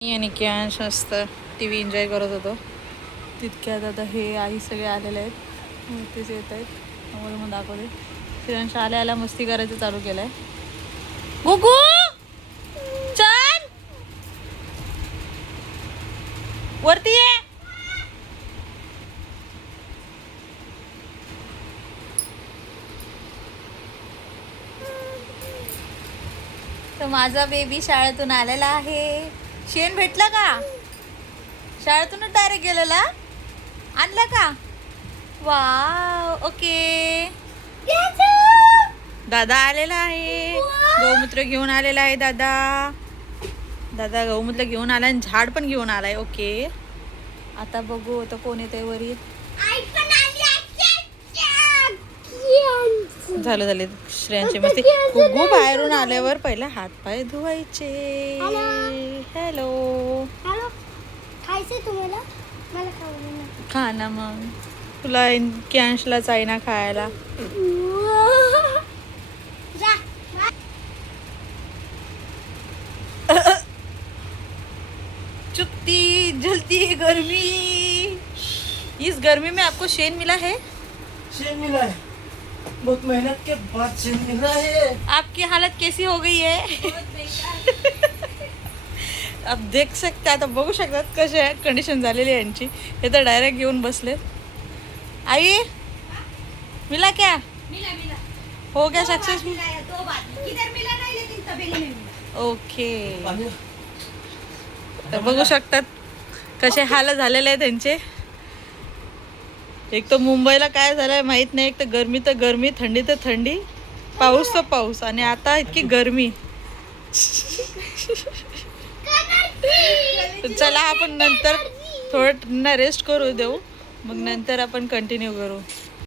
मी आणि कियांश मस्त T V enjoy करत होतो. तितक्यात आता हे आई सगळे आलेले आहेत, मूर्तीच येत आहेत. त्यामुळे मग दाखवते. श्रेयांश आल्या मस्ती करायचं चालू केलंय. गुगू चल वरती ये. तर माझा बेबी शाळेतून आलेला आहे. शेण भेटला का? शाळेतूनच डायरेक्ट गेलेला. आणला का? Wow okay. दादा आलेला आहे, गौमूत्र घेऊन आलेला आहे. दादा गौमूत्र घेऊन आलाय आणि झाड पण घेऊन आलाय. ओके आता बघू आता कोण येतंय वरी. झाले श्रेयांची मस्ती. गुगू बाहेरून आल्यावर पहिला हात पाय धुवायचे. हॅलो खायचं तुम्हाला? मला खा ना मग. तुला कियांशला चायना खायला. चुपती जलती गर्मी. इस गर्मी में आपको शेन मिला है? शेन मिला है, बहुत मेहनत के बाद शेन मिल रहा है. आपकी हालत कैसी हो गई है? आप देख सकता, आता बघू शकतात कसे कंडिशन झालेली आहे यांची. हे तर डायरेक्ट येऊन बसले. आई मिला क्या? मिला हो गया सक्सेसफुल. दो बार किधर मिला नहीं लेकिन तबेले में मिला. ओके तर बघू शकतात कसे हाल झालेले आहे त्यांचे. एक तर मुंबईला काय झालंय माहित नाही. एक तर गरमी, थंडी तर थंडी, पाऊस तर पाऊस, आणि आता इतकी गरमी. चला आपण नंतर थोडं रेस्ट करू देऊ, मग नंतर आपण कंटिन्यू करू.